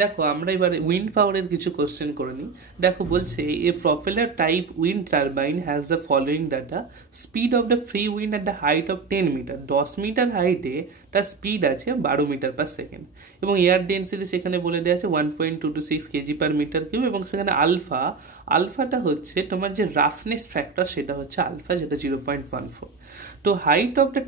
দেখো আমরা এবারে উইন্ড পাওয়ারের কিছু কোশ্চেন করে নিই। দেখো বলছে a propeller type wind turbine has the following data. Speed of the free wind at the height of 10 metre, 10 metre হাইটে তার স্পিড আছে 12 মিটার পার সেকেন্ড, এবং এয়ার ডেন্সিটি সেখানে বলে দেওয়া আছে 1.226 কেজি পার মিটার কিউব, এবং সেখানে আলফাটা হচ্ছে তোমার যে রাফনেস ফ্যাক্টর সেটা হচ্ছে আলফা, যেটা 0.14। তো হাইট অফ দ্য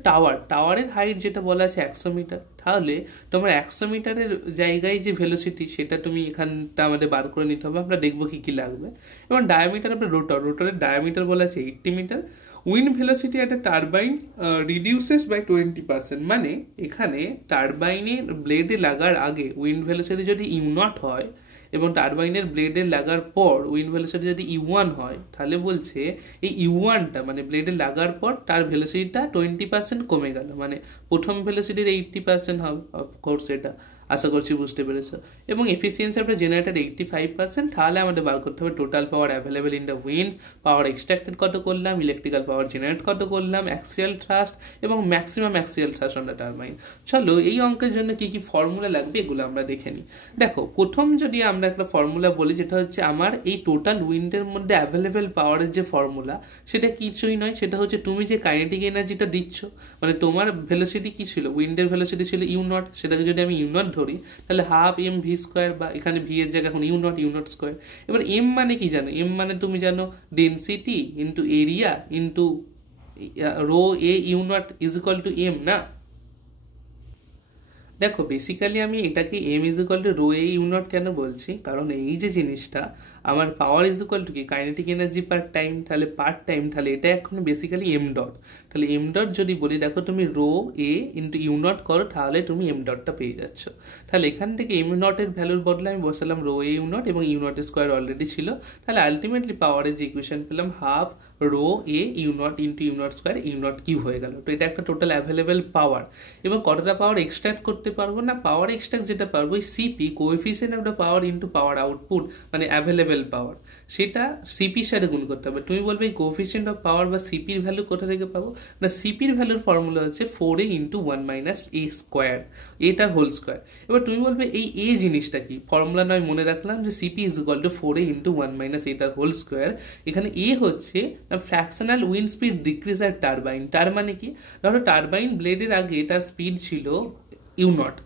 টাওয়ারের হাইট যেটা বলা আছে 100 মিটার, তাহলে তোমার 100 মিটারের জায়গায় যে ভেলোসিটি সেটা তুমি এখানটা আমাদের বার করে নিতে হবে। আমরা দেখবো কি কি লাগবে। এবং ডায়ামিটার অফ দ্য রোটরের ডায়ামিটার বলা আছে 80 metre. Wind velocity at a turbine reduces by 20%, মানে এখানে টারবাইনের ব্লেডে লাগার আগে উইন্ড ভেলোসিটি যদি ইউ0 হয় এবং টারবাইনের ব্লেডে লাগার পর উইন্ড ভেলোসিটি যদি ইউ1 হয়, তাহলে বলছে এই ইউ1টা মানে ব্লেডে লাগার পর তার ভেলোসিটিটা 20% কমে গেল, মানে প্রথম ভেলোসিটির 80% হবে। অফকোর্স এটা আশা করছি বুঝতে পেরেছো। এবং এফিসিয়েন্সি অফ দ্য জেনারেটর 85%, তাহলে আমাদের বার করতে হবে total power available in the wind, power extracted কত করলাম, ইলেকট্রিক্যাল পাওয়ার জেনারেট কত করলাম, অ্যাক্সিয়াল থ্রাস্ট এবং maximum axial thrust on the turbine. চলো এই অঙ্কের জন্য কি কি ফর্মুলা লাগবে এগুলো আমরা দেখে নিই। দেখো প্রথম যদি আমরা একটা ফর্মুলা বলি, যেটা হচ্ছে আমার এই টোটাল উইন্ডের মধ্যে অ্যাভেলেবেল পাওয়ারের যে ফর্মুলা সেটা কিছুই নয়, সেটা হচ্ছে তুমি যে কাইনেটিক এনার্জিটা দিচ্ছ, মানে তোমার ভেলোসিটি কি ছিল, উইন্ডের ভেলোসিটি ছিল ইউ0, সেটাকে যদি আমি ইউ0 ধরি তাহলে হাফ এম ভি স্কোয়ার, বা এখানে ভি এর জায়গায় এখন ইউ0 স্কোয়ার। এবার এম মানে কি জানো, এম মানে তুমি জানো density into area into rho a ইউ0 ইজ ইকুয়াল টু এম না। দেখো বেসিক্যালি আমি এটাকে m is equal to rho a ইউ0 কেন বলছি, কারণ এই যে জিনিসটা আমার পাওয়ার ইজ ইকুয়াল টু কি কাইনেটিক এনার্জি পার টাইম, তাহলে পার টাইম, তাহলে এটা এখন বেসিক্যালি এম ডট। তাহলে এম ডট যদি বলি, দেখো তুমি রো এ ইন্টু ইউ0 করো, তাহলে তুমি এম ডটটা পেয়ে যাচ্ছ। তাহলে এখান থেকে এম নটের ভ্যালুর বদলে আমি বসালাম রো এ ইউ0, এবং ইউ0 স্কোয়ার অলরেডি ছিল, তাহলে আলটিমেটলি পাওয়ারের যে ইকুয়েশন পেলাম half rho a ইউ0 into ইউ0 square ইউ0 Q হয়ে গেল। তো এটা একটা টোটাল অ্যাভেলেবেল পাওয়ার। এবং কতটা পাওয়ার এক্সট্রাক্ট করতে পারবো না, পাওয়ার এক্সট্রাক্ট যেটা পারবো ওই CP coefficient of the power into power output, মানে অ্যাভেলেবেল পাওয়ার, সেটা সিপির সাথে গুণ করতে হবে। তুমি বলবে এই কোএফিসিয়েন্ট অফ পাওয়ার বা সিপির ভ্যালু কোথা থেকে পাবো, না সিপির ভ্যালুর ফর্মুলা হচ্ছে 4a ইন্টু 1 মাইনাস এ স্কোয়ার, এটার হোল স্কোয়ার। এবার তুমি বলবে এই এ জিনিসটা কি, ফর্মুলা নয় মনে রাখলাম যে CP is equal to 4a into 1 minus এটার হোল স্কোয়ার। এখানে এ হচ্ছে ফ্র্যাকশনাল উইন্ড স্পিড ডিক্রিজ আর টারবাইন। তার মানে কি, ধরো টারবাইন ব্লেডের আগে তার স্পিড ছিল ইউ0,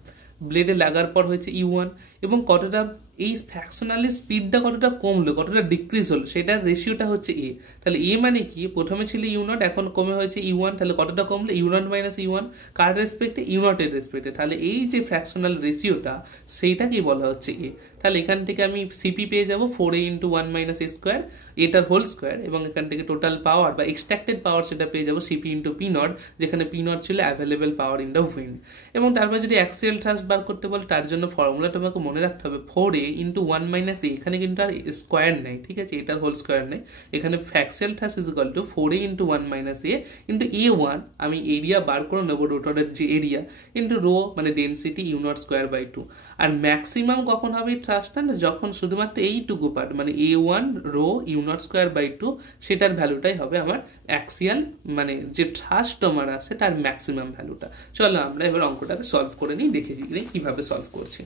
ব্লেডে লাগার পর হয়েছে ইউ1, এবং কতটা এই ফ্র্যাকশনালি স্পিডটা কতটা কমলো, কতটা ডিক্রিজ হলো, সেটার রেশিওটা হচ্ছে এ। তাহলে এ মানে কি, প্রথমে ছিল ইউ0 এখন কমে হয়েছে ইউ1, তাহলে কতটা কমলো ইউ0 মাইনাস ইউ1, কার রেসপেক্টে ইউ0 এর রেসপেক্টে। তাহলে এই যে ফ্র্যাকশনাল রেশিওটা সেইটাকেই বলা হচ্ছে এ। তাহলে এখান থেকে আমি সিপি পেয়ে যাবো 4a ইন্টু 1 মাইনাস এ স্কোয়ার, এটার হোল স্কোয়ার, এবং এখান থেকে টোটাল পাওয়ার বা এক্সট্রাক্টেড পাওয়ার সেটা পেয়ে যাবো সিপি ইন্টু পি0, যেখানে পি0 ছিল available power in the wind. এবং তারপর যদি অ্যাক্সিয়াল থ্রাস্ট বার করতে বলে, তার জন্য ফর্মুলা তোমাকে মনে রাখতে হবে 4a ইন্টু 1 মাইনাস এ, এখানে কিন্তু আর স্কোয়ার নেই, ঠিক আছে, এটার হোল স্কোয়ার নেই, এখানে axial thrust is equal to 4a into 1 minus a into এ1, আমি এরিয়া বার করে নেবো রোটরের যে এরিয়া, ইন্টু রো মানে ডেন্সিটি ইউ0 স্কোয়ার বাই 2। আর ম্যাক্সিমাম কখন হবে এই থ্রাস্টটা, না যখন শুধুমাত্র এইটুকু পার্ট মানে এ1 রো ইউ0 স্কোয়ার বাই 2 সেটার ভ্যালুটাই হবে আমার অ্যাক্সিয়াল, মানে যে থ্রাস্ট আমার আছে তার ম্যাক্সিমাম ভ্যালুটা। চলো আমরা এবার অঙ্কটাকে সলভ করে নিই, দেখে কিভাবে সলভ করছি।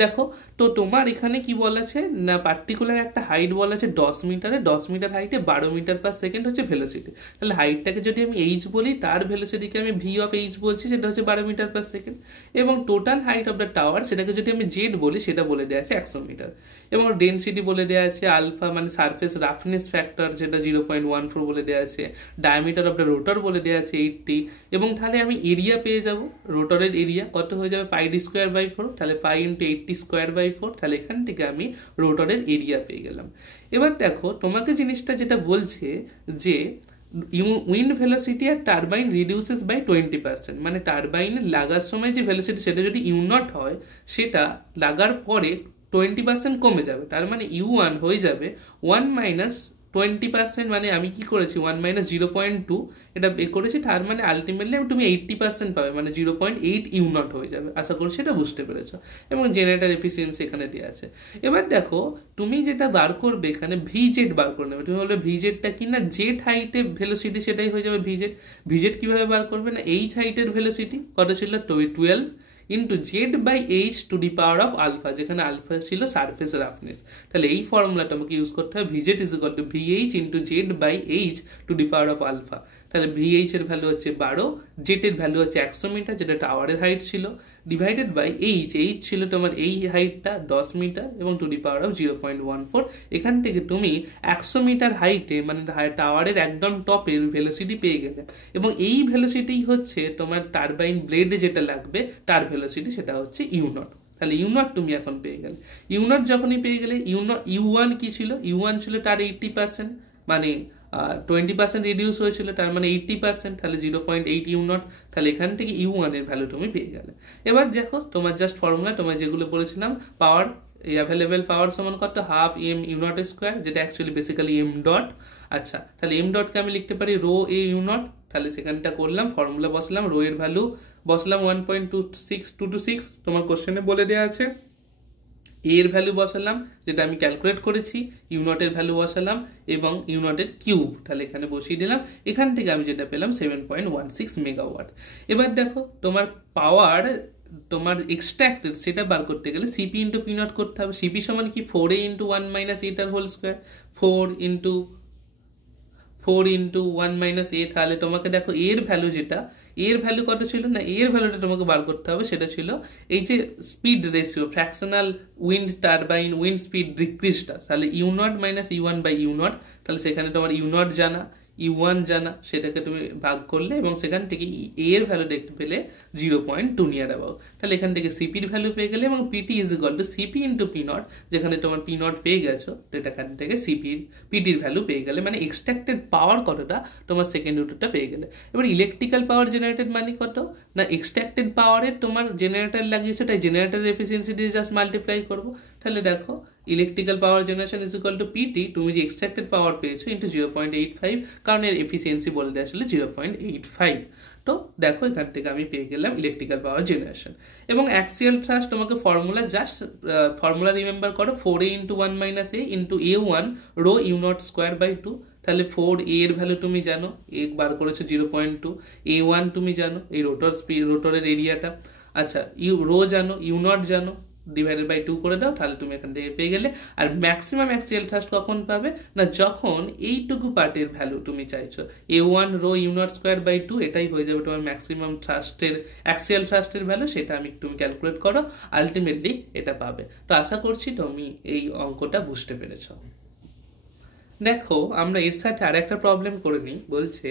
দেখো তো তোমার এখানে কি বলেছে না, পার্টিকুলার একটা হাইট বলা আছে 10 মিটারে, 10 মিটার হাইটে 12 মিটার পার সেকেন্ড হচ্ছে ভেলোসিটি। তাহলে হাইটটাকে যদি আমি এইচ বলি, তার ভেলোসিটিকে আমি ভি অফ এইচ বলছি, সেটা হচ্ছে 12 মিটার পার সেকেন্ড। এবং total height of the tower সেটাকে যদি আমি জেড বলি, সেটা বলে দেওয়া আছে 100 মিটার। এবং ডেন্সিটি বলে দেওয়া আছে আলফা, মানে সারফেস রাফনেস ফ্যাক্টর, যেটা 0.14 বলে দেওয়া আছে। ডায়ামিটার অফ দ্য রোটর বলে দেওয়া আছে 80। এবং তাহলে আমি এরিয়া পেয়ে যাব, রোটরের এরিয়া কত হয়ে যাবে পাই ডি স্কোয়ার বাই 4, তাহলে পাই ইন্টু 80 স্কোয়ার বাই 4, তাহলে এখান থেকে আমি রোটরের এরিয়া পেয়ে গেলাম। এবার দেখো তোমাকে জিনিসটা যেটা বলছে যে উইন্ড ভেলোসিটি আর টারবাইন রিডিউসেস বাই 20%, মানে টারবাইনের লাগার সময় যে ভেলোসিটি সেটা যদি ইউ0 হয়, সেটা লাগার পরে 20% কমে যাবে। তার মানে ইউ1 হয়ে যাবে 1 মাইনাস 20%, মানে আমি কি করেছি 1 মাইনাস 0.2 এটা করেছি, তার মানে আলটিমেটলি তুমি 80% পাবে, মানে 0.8 ইউ0 হয়ে যাবে। আশা করছি এটা বুঝতে পেরেছো। এবং জেনারেটর এফিসিয়েন্সি এখানে দেওয়া আছে। এবার দেখো তুমি যেটা বার করবে এখানে ভিজেড বার করে নেবে। তুমি বলবে ভিজেডটা কি, না জেড হাইটে ভেলোসিটি সেটাই হয়ে যাবে ভিজেড। ভিজেড কিভাবে বার করবে, না এইচ হাইটের ভেলোসিটি কত ছিল 12 into Z by H to the power of alpha, যেখানে আলফা ছিল সারফেস রাফনেস। তাহলে এই ফর্মুলাটা আমাকে ইউজ করতে হবে, VZ is equal to VH into Z by H to the power of alpha. তাহলে ভিএইচ এর ভ্যালু হচ্ছে 12, জেড এর ভ্যালু হচ্ছে 100 মিটার যেটা টাওয়ারের হাইট ছিল, ডিভাইডেড বাই এইচ, এইচ ছিল তোমার এই হাইটটা 10 মিটার এবং টু দি পাওয়ার অফ 0.14। এখান থেকে তুমি 100 মিটার হাইটে মানে টাওয়ারের একদম টপের ভেলোসিটি পেয়ে গেলে, এবং এই ভেলোসিটি হচ্ছে তোমার টারবাইন ব্লেডে যেটা লাগবে তার ভেলোসিটি, সেটা হচ্ছে ইউ0। তাহলে ইউ0 তুমি এখন পেয়ে গেলে। ইউ0 যখনই পেয়ে গেলে, ইউ1 কি ছিল, ইউ1 ছিল তার 80%, মানে 20% রিডিউস হয়েছিল, তার মানে 80%, তাহলে 0.8 ইউ0। তাহলে এখান থেকে ইউ1 এর ভ্যালু তুমি পেয়ে গেলে। এবার দেখো তোমার জাস্ট ফর্মুলা, তোমার যেগুলো বলেছিলাম, পাওয়ার অ্যাভেলেবেল পাওয়ার সমান কত, হাফ এম ইউ0 স্কোয়ার, যেটা অ্যাকচুয়ালি বেসিক্যালি এম ডট। আচ্ছা, তাহলে এম ডটকে আমি লিখতে পারি রো এ ইউ0। তাহলে সেখানটা করলাম, ফর্মুলা বসলাম, রো এর ভ্যালু বসলাম 1.226, তোমার কোশ্চেনে বলে দেওয়া আছে। এর ভ্যালু বসালাম যেটা আমি ক্যালকুলেট করেছি, ইউ0 এর ভ্যালু বসালাম এবং ইউ0 এর কিউব, তাহলে এখানে বসিয়ে দিলাম। এখান থেকে আমি যেটা পেলাম 7.16 মেগাওয়াট। এবার দেখো তোমার পাওয়ার তোমার এক্সট্রাক্টেড সেটা বার করতে গেলে সিপি ইন্টু পি0 করতে হবে। সিপি সমান কি 4a ইন্টু 1 মাইনাস এটার হোল স্কোয়ার, 4 ইন্টু 1 মাইনাস এ। তাহলে তোমাকে দেখো এর ভ্যালু যেটা, এর ভ্যালু কত ছিল না, এর ভ্যালুটা তোমাকে বার করতে হবে, সেটা ছিল এই যে speed ratio, fractional wind turbine wind speed ডিক্রিজটা। তাহলে ইউ0 মাইনাস ইউ1 বাই ইউ0, তাহলে সেখানে তোমার ইউ0 জানা, ইউ1 জানা, সেটাকে তুমি ভাগ করলে এবং সেখান থেকে এর ভ্যালু দেখতে পেলে 0.2 নিয়ার অ্যাবাউট। তাহলে এখান থেকে সিপির ভ্যালু পেয়ে গেলে এবং PT is equal to CP into পি0, যেখানে তোমার পি0 পেয়ে গেছো, তো এখান থেকে পিটির ভ্যালু পেয়ে গেলে, মানে এক্সট্রাক্টেড পাওয়ার কতটা তোমার সেকেন্ড উত্তরটা পেয়ে গেলে। এবার ইলেকট্রিক্যাল পাওয়ার জেনারেটেড মানে কত না, এক্সট্রাক্টেড পাওয়ারের তোমার জেনারেটর লাগিয়েছে, তাই জেনারেটরের এফিসিয়েন্সি দিয়ে জাস্ট মাল্টিপ্লাই করবো। তাহলে দেখো electrical power generation is equal to PT, তুমি যে এক্সট্রাক্টেড পাওয়ার পেয়েছো, ইন্টু 0.85, কারণ এর এফিসিয়েন্সি বলে দেওয়া ছিল 0.85। তো দেখো এখান থেকে আমি পেয়ে গেলাম ইলেকট্রিক্যাল পাওয়ার জেনারেশন। এবং অ্যাক্সিয়াল থ্রাস্ট তোমাকে ফর্মুলা জাস্ট ফর্মুলা রিমেম্বার করো, 4a into 1 minus a into a1 rho ইউ0 স্কোয়ার বাই 2। তাহলে 4a এর ভ্যালু তুমি জানো, এ বার করেছো 0.2, a1 তুমি জানো এই রোটরের এরিয়াটা। আচ্ছা, রো জানো, ইউ0 জানো, ডিভাইডেড বাই 2 করে দাও, তাহলে তুমি এখান থেকে পেয়ে গেলে। আর ম্যাক্সিমাম অ্যাক্সিয়াল থ্রাস্ট কখন পাবে না, যখন এইটুকু পার্টের ভ্যালু তুমি চাইছো, a1 রো ইউ0 স্কোয়ার বাই 2, এটাই হয়ে যাবে তোমার ম্যাক্সিমাম থ্রাস্টের অ্যাক্সিয়াল থ্রাস্টের ভ্যালু, সেটা তুমি ক্যালকুলেট করো, আলটিমেটলি এটা পাবে। তো আশা করছি তুমি এই অঙ্কটা বুঝতে পেরেছ। দেখো আমরা এর সাথে আর একটা প্রবলেম করে নিই, বলছে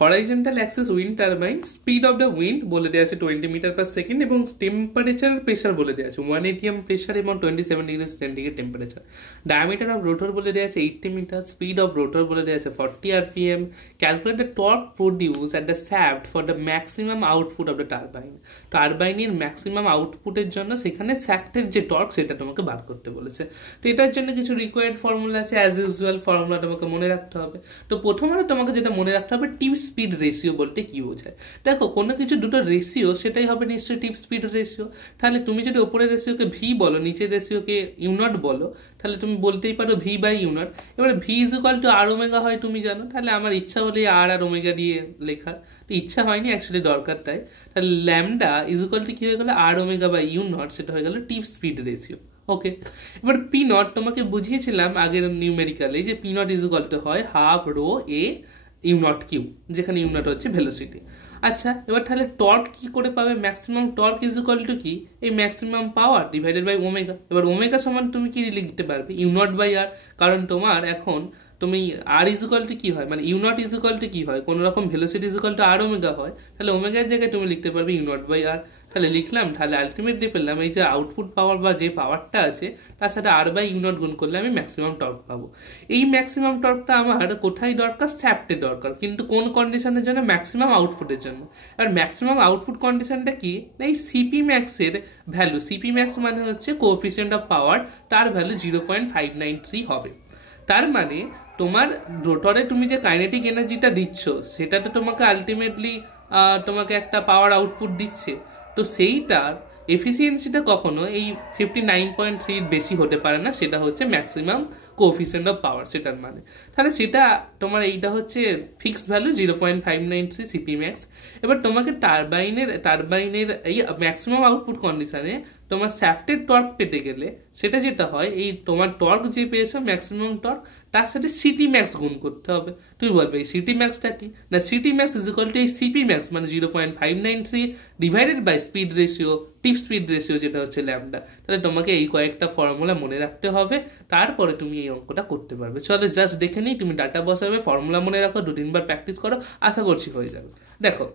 horizontal axis wind turbine, speed of the wind বলে দেওয়া আছে 20 মিটার পার সেকেন্ড এবং টেম্পারেচার প্রেশার বলে দেওয়া আছে 1 atm প্রেশার এবং 27 degree centigrade temperature. Diameter of rotor বলে দেওয়া আছে 80 মিটার, স্পিড অফ রোটর বলে দেওয়া আছে 40 rpm। Calculate the torque produce at the shaft for the maximum output of the turbine. টারবাইনের ম্যাক্সিমাম আউটপুটের জন্য সেখানে শ্যাফটের যে টর্ক সেটা তোমাকে বার করতে বলেছে। তো এটার জন্য কিছু রিকোয়ার্ড ফর্মুলা আছে, অ্যাজ ইউজুয়াল ফর্মুলা তোমাকে মনে রাখতে হবে। তো প্রথমে তোমাকে যেটা মনে রাখতে হবে, টিপ স্পিড রেশিও বলতে কি বোঝায়। দেখো কোনো কিছু দুটো রেশিও, সেটাই হবে নিশ্চয়ই টিপ স্পিড রেশিও। তাহলে তুমি যদি ওপরের রেশিওকে ভি বলো, নিচের রেশিওকে ইউ0 বলো, তাহলে তুমি বলতেই পারো ভি বাই ইউ0। এবারে V is equal to R omega হয় তুমি জানো, তাহলে আমার ইচ্ছা হলে আর ওমেগা দিয়ে লেখা, তো ইচ্ছা হয়নি, অ্যাকচুয়ালি দরকার তাই। তাহলে ল্যামডা ইজ ইকুয়াল টু কি হয়ে গেলো, আর ওমেগা বাই ইউ0, সেটা হয়ে গেল টিপ স্পিড রেশিও। ওকে, এবার পি0 তোমাকে বুঝিয়েছিলাম আগের নিউমেরিক্যালে যে পি0 ইজ ইকুয়াল টু হয় হাফ রো এ ইউ0 কিউ, যেখানে ইউ0 হচ্ছে ভেলোসিটি। আচ্ছা, এবার তাহলে টর্ক কি করে পাবে, maximum torque is equal to কি, এই maximum power divided by omega. এবার ওমেগা সমান তুমি কি লিখতে পারবে, ইউ0 বাই আর, কারণ তোমার এখন তুমি আর ইজ ইকুয়াল টু কি হয়, মানে ইউ0 ইজ ইকুয়াল টু কি হয়, কোনো রকম velocity is equal to R omega হয়, তাহলে ওমেগার জায়গায় তুমি লিখতে পারবে ইউ0 বাই আর। তাহলে লিখলাম, তাহলে আলটিমেটলি পেলাম এই যে আউটপুট পাওয়ার বা যে পাওয়ারটা আছে তার সাথে আর বাই ইউ0 গুণ করলে আমি ম্যাক্সিমাম টর্ক পাবো। এই ম্যাক্সিমাম টর্কটা আমার কোথায় দরকার, শ্যাফটে দরকার, কিন্তু কোন কন্ডিশনের জন্য, ম্যাক্সিমাম আউটপুটের জন্য। আর ম্যাক্সিমাম আউটপুট কন্ডিশনটা কি না, এই সিপি ম্যাক্সের ভ্যালু, সিপি ম্যাক্স মানে হচ্ছে কোএফিসিয়েন্ট অফ পাওয়ার, তার ভ্যালু 0.593 হবে। তার মানে তোমার রোটরে তুমি যে কাইনেটিক এনার্জিটা দিচ্ছ সেটাতে তোমাকে আলটিমেটলি তোমাকে একটা পাওয়ার আউটপুট দিচ্ছে, তো সেইটার এফিসিয়েন্সিটা কখনো এই 59.3 বেশি হতে পারে না, সেটা হচ্ছে ম্যাক্সিমাম কোএফিসিয়েন্ট অফ পাওয়ার, সেটার মানে। তাহলে সেটা তোমার এইটা হচ্ছে ফিক্সড ভ্যালু 0.593 সিপি ম্যাক্স। এবার তোমাকে টারবাইনের এই ম্যাক্সিমাম আউটপুট কন্ডিশনে তোমার শ্যাফটের টর্ক পেতে গেলে সেটা যেটা হয়, এই তোমার টর্ক যে পেয়েছো ম্যাক্সিমাম টর্ক, তার সাথে সিটি ম্যাক্স গুণ করতে হবে। তুমি বলবে এই সিটি ম্যাক্সটা কি? না, CT max is equal to এই সিপি ম্যাক্স মানে 0.593 divided by speed ratio, tip speed ratio যেটা হচ্ছে ল্যামডা। তাহলে তোমাকে এই কয়েকটা ফর্মুলা মনে রাখতে হবে, তারপরে তুমি এই অঙ্কটা করতে পারবে। চলো জাস্ট দেখে নিই, তুমি ডাটা বসাবে, ফর্মুলা মনে রাখো, 2-3 বার প্র্যাকটিস করো, আশা করছি হয়ে যাবে। দেখো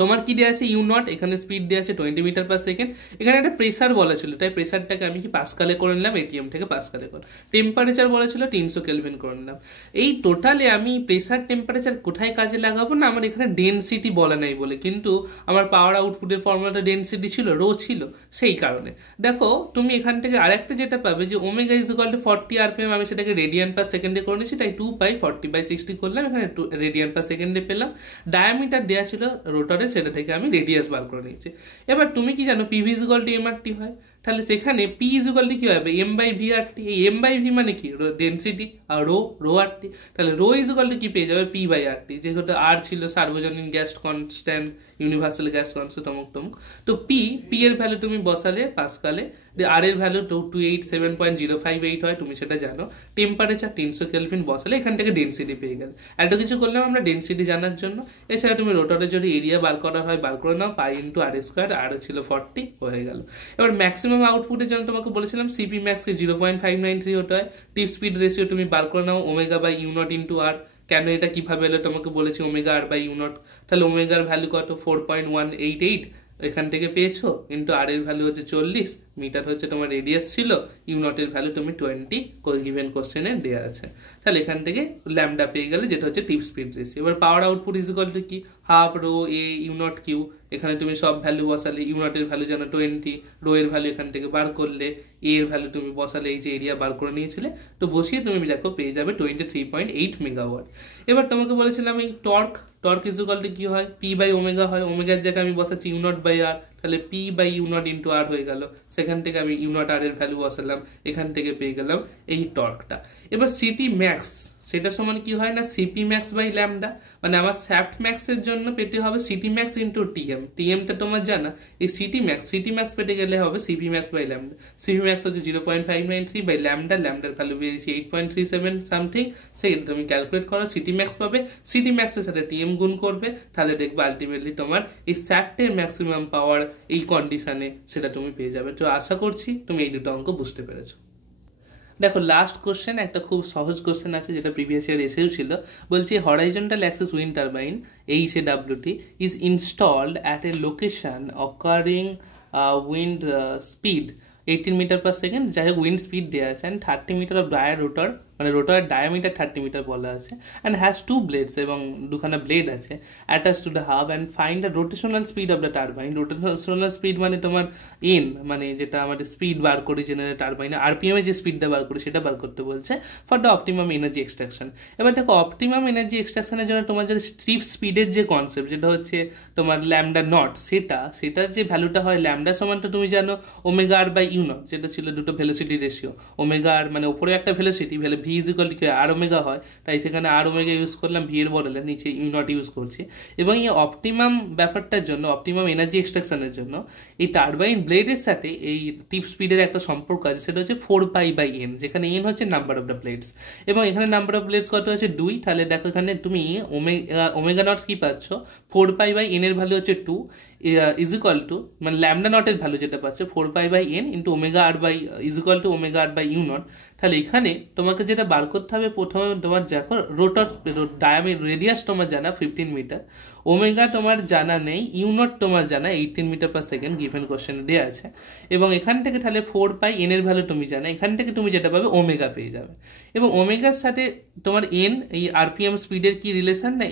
তোমার কি দেওয়া আছে ইউ নট, এখানে স্পিড দেওয়া আছে 20 মিটার পার সেকেন্ড, এখানে একটা প্রেসার বলা ছিল, তাই প্রেসারটাকে আমি কি পাস্কালে করে নিলাম, এটিএম থেকে পাস্কালে করে। টেম্পারেচার বলা ছিল 300 কেলভিন করে নিলাম। এই টোটালে আমি প্রেসার টেম্পারেচার কোথায় কাজে লাগাবো না, আমার এখানে ডেনসিটি বলা নাই বলে, কিন্তু আমার পাওয়ার আউটপুটের ফর্মুলাটা ডেনসিটি ছিল, রো ছিল, সেই কারণে। দেখো তুমি এখান থেকে আরেকটা যেটা পাবে যে omega is equal two 40 RPM, আমি সেটাকে রেডিয়ান পার সেকেন্ডে করে নিয়েছি, তাই 2π40/60 করলাম, এখানে রেডিয়ান পার সেকেন্ডে পেলাম। ডায়ামিটার দেওয়া ছিল রোটারে, সেটা থেকে আমি রেডিয়াস বার করে নিয়েছি। এবার তুমি কি জানো PV is equal two MRT হয়, তাহলে সেখানে পি ইজ ইকুয়াল টু কি হবে, m/v/r/t। এই m/v মানে কি, ডেনসিটি, আর রো আর/t, তাহলে রো ইজ ইকুয়াল টু কি পেয়ে যাবে, p/r/t, যেহেতু আর ছিল সার্বজনীন gas constant, universal gas constant, তমুক। তো পি এর ভ্যালু তুমি বসালে পাস্কালে, আর এর ভ্যালু 287.058 হয়, তুমি সেটা জানো। টেম্পারেচার 300 কেলভিন বসালে এখান থেকে ডেনসিটি পেয়ে গেলে। এত কিছু করলাম আমরা ডেনসিটি জানার জন্য। এছাড়া তুমি রোটারের যদি এরিয়া বার করা হয় বার করে নাও, π×r², আর ছিল 40, হয়ে গেল। এবার ম্যাক্সিমাম আউটপুটের জন্য তোমাকে বলেছিলাম সিপি ম্যাক্সকে 0.593 হতে হয়। টিপ স্পিড রেশিও তুমি বার করে নাও ω/u0 × r। কেন এটা কিভাবে এলো তোমাকে বলেছি, ω/r/u0, তাহলে ওমেগার ভ্যালু কত, 4.188 এখান থেকে পেয়েছো, কিন্তু আর এর ভ্যালু হচ্ছে 40, মিটার হচ্ছে তোমার রেডিয়াস ছিল, ইউনটের ভ্যালু তুমি 20 গিভেন কোশ্চেনে দেওয়া আছে। তাহলে এখান থেকে ল্যামডা পেয়ে গেলে, যেটা হচ্ছে টিপ স্পিড রেশিও। এবার power output is equal to কি, হাফ রো এ ইউনট কিউ, এখানে তুমি সব ভ্যালু বসালে, ইউনটের ভ্যালু যেন 20, রো এর ভ্যালু এখান থেকে বার করলে, এ এর ভ্যালু তুমি বসালে, এই যে এরিয়া বার করে নিয়েছিলে, তো বসিয়ে তুমি দেখো পেয়ে যাবে 23.8 মেগাওয়াট। এবার তোমাকে বলেছিলাম এই টর্ক ইজ ইকুয়াল টু কি হয়, p/ω হয়, ওমেগার জায়গায় আমি বসাচ্ছি u0/r, তাহলে p/u0 × r হয়ে গেল। সেখান থেকে আমি u0 r এর ভ্যালু বসালাম, এখান থেকে পেয়ে গেলাম এই টর্কটা। এবার সিটি ম্যাক্স সেটা সমান কি হয় না, সিপি ম্যাক্স বাই ল্যামডা, মানে আমার শ্যাফট ম্যাক্সের জন্য পেতে হবে সিটি ম্যাক্স ইন্টু টিএমটা তোমার জানা। এই সিটি ম্যাক্স পেতে গেলে হবে CP max by lambda. CP max হচ্ছে 0.593 বাই ল্যামডার ভ্যালু বেরিয়েছে 8.37 সামথিং, সেটা তুমি ক্যালকুলেট করো, সিটি ম্যাক্স পাবে। সিটি ম্যাক্সের সাথে টিএম গুণ করবে, তাহলে দেখবে আলটিমেটলি তোমার এই শ্যাফটের ম্যাক্সিমাম পাওয়ার এই কন্ডিশনে সেটা তুমি পেয়ে যাবে। তো আশা করছি তুমি এই দুটো অঙ্ক বুঝতে পেরেছো। দেখো লাস্ট কোশ্চেন, একটা খুব সহজ কোশ্চেন আছে যেটা প্রিভিয়াস ইয়ার এসেও ছিল। বলছি horizontal axis wind turbine HAWT is installed at a location occurring wind speed 18 metre per second, যাই হোক উইন্ড স্পিড দেওয়া আছে, and 30 metre of dia rotor, মানে রোটার ডায়ামিটার 30 মিটার বলা আছে, অ্যান্ড হ্যাজ 2 ব্লেডস, এবং দুখানা ব্লেড আছে attach to the hub, and find the rotational speed of the turbine. Rotational speed মানে তোমার এন, মানে যেটা আমাদের স্পিড বার করি জেনারেল টারবাইনে, আরপিএম এ যে স্পিডটা বার করি সেটা বার করতে বলছে, for the optimum energy extraction. এবার দেখো অপটিমাম এনার্জি এক্সট্রাকশনের জন্য তোমার যে স্ট্রিপ স্পিডের যে কনসেপ্ট, যেটা হচ্ছে তোমার ল্যামডা নট, সেটার যে ভ্যালুটা হয় ল্যামডা সমান তো তুমি জানো ω/r/u0, যেটা ছিল দুটো ভেলোসিটি রেশিও, ω/r মানে উপরে একটা velocity, V is equal to R omega হয়, তাই সেখানে আর ওমেগা ইউজ করলাম, ভি এর বদলে নিচে u0 ইউজ করছি। এবং এই অপটিমাম ব্যাপারটার জন্য, অপটিমাম এনার্জি এক্সট্রাকশনের জন্য এই টারবাইন ব্লেডের সাথে এই টিপ স্পিডের একটা সম্পর্ক আছে, সেটা হচ্ছে 4π/n, যেখানে n হচ্ছে নাম্বার অফ দ্য ব্লেডস, এবং এখানে নাম্বার অফ ব্লেডস কত আছে 2। তাহলে দেখো এখানে তুমি ওমেগা নট কি পাচ্ছ, 4π/n এর ভ্যালু হচ্ছে 2 ইজ ইকুয়াল টু, মানে ল্যামডা নটের ভ্যালু যেটা পাচ্ছে 4π/n into is equal two ω/r/u0। তাহলে এখানে তোমাকে যেটা বার করতে হবে, প্রথমে তোমার দেখো রোটার রেডিয়াস তোমার জানা 15 মিটার, ওমেগা তোমার জানা নেই, u0 তোমার জানা 18 মিটার পার সেকেন্ড, গিভেন কোশ্চেনে দেওয়া আছে। এবং এখান থেকে তাহলে 4π/n এর ভ্যালু তুমি জানা, এখান থেকে তুমি যেটা পাবে ওমেগা পেয়ে যাবে। এবং ওমেগার সাথে তোমার n, এই আরপিএম স্পিডের কি রিলেশন না,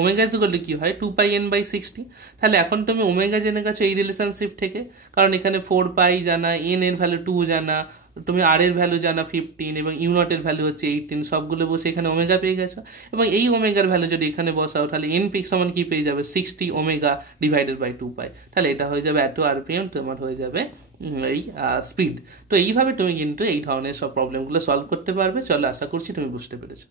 ওমেগা ইজ ইকুয়াল টু কি হয় 2πn/60। তাহলে এখন তুমি ওমেগা জেনে গেছো এই রিলেশনশিপ থেকে, কারণ এখানে 4π জানা, n এর ভ্যালু 2 জানা, তুমি আর এর ভ্যালু জানা 15 এবং ইউ নটের ভ্যালু হচ্ছে 18, সবগুলো বসে এখানে ওমেগা পেয়ে গেছো। এবং এই ওমেগার ভ্যালু যদি এখানে বসাও তাহলে এন পিক সমান কি পেয়ে যাবে, 60 ওমেগা ডিভাইডেড বাই 2 পাই। তাহলে এটা হয়ে যাবে এত আরপিএম, তোমার হয়ে যাবে এই স্পিড। তো এইভাবে তুমি কিন্তু এই ধরনের সব প্রবলেমগুলো সলভ করতে পারবে। চলো, আশা করছি তুমি বুঝতে পেরেছো।